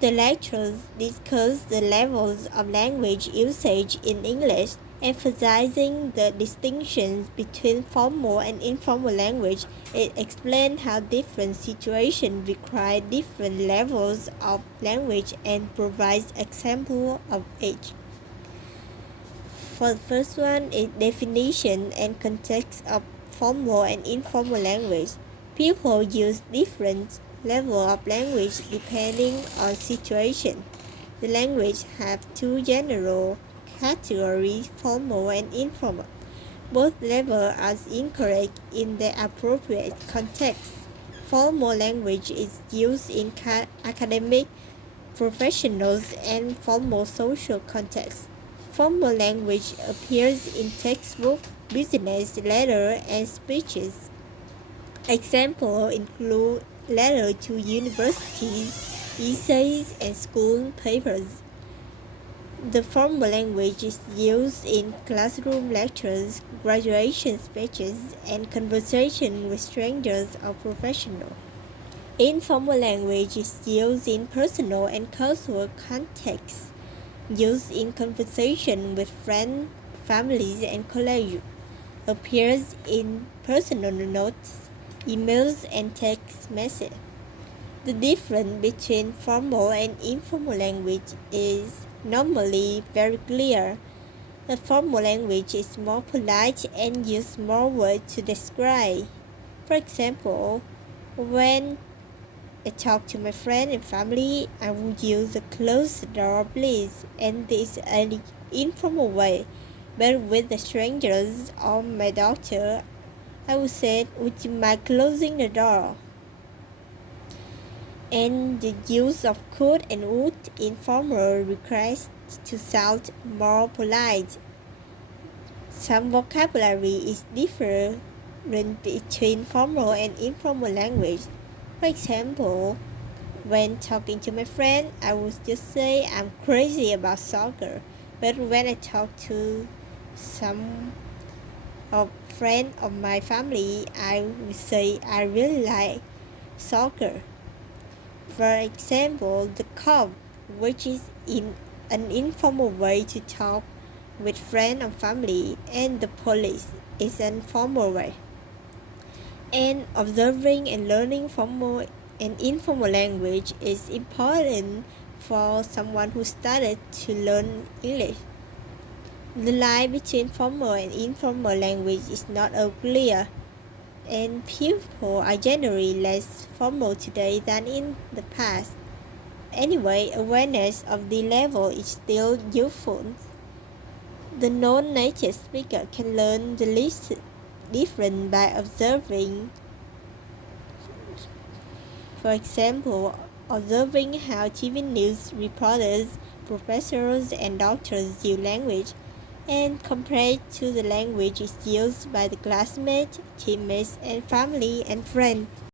The lectures discuss the levels of language usage in English, emphasizing the distinctions between formal and informal language. It explains how different situations require different levels of language and provides examples of each. For the first one is definition and context of formal and informal language. People use different levels of language depending on situation. The language have two general categories, formal and informal. Both levels are incorrect in their appropriate context. Formal language is used in academic, professionals, and formal social contexts. Formal language appears in textbook, business letters, and speeches. Examples include letters to universities, essays, and school papers. The formal language is used in classroom lectures, graduation speeches, and conversation with strangers or professionals. Informal language is used in personal and casual contexts, used in conversation with friends, families, and colleagues. Appears in personal notes, emails, and text messages. The difference between formal and informal language is normally very clear. The formal language is more polite and uses more words to describe. For example, when I talk to my friend and family, I would use a close the door please, and this is an informal way. But with the strangers or my doctor, I would say, would you mind closing the door? And the use of could and would in formal requests to sound more polite. Some vocabulary is different between formal and informal language. For example, when talking to my friend, I would just say I'm crazy about soccer. But when I talk to some friend of my family, I would say I really like soccer. For example, the cop, which is in an informal way to talk with friends and family, and the police is an formal way. And observing and learning formal and informal language is important for someone who started to learn English. The line between formal and informal language is not clear, and people are generally less formal today than in the past. Anyway, awareness of the level is still useful. The non-native speaker can learn the least difference by observing. For example, observing how TV news reporters, professors, and doctors use language, and compare it to the language used by the classmates, teammates, and family and friends.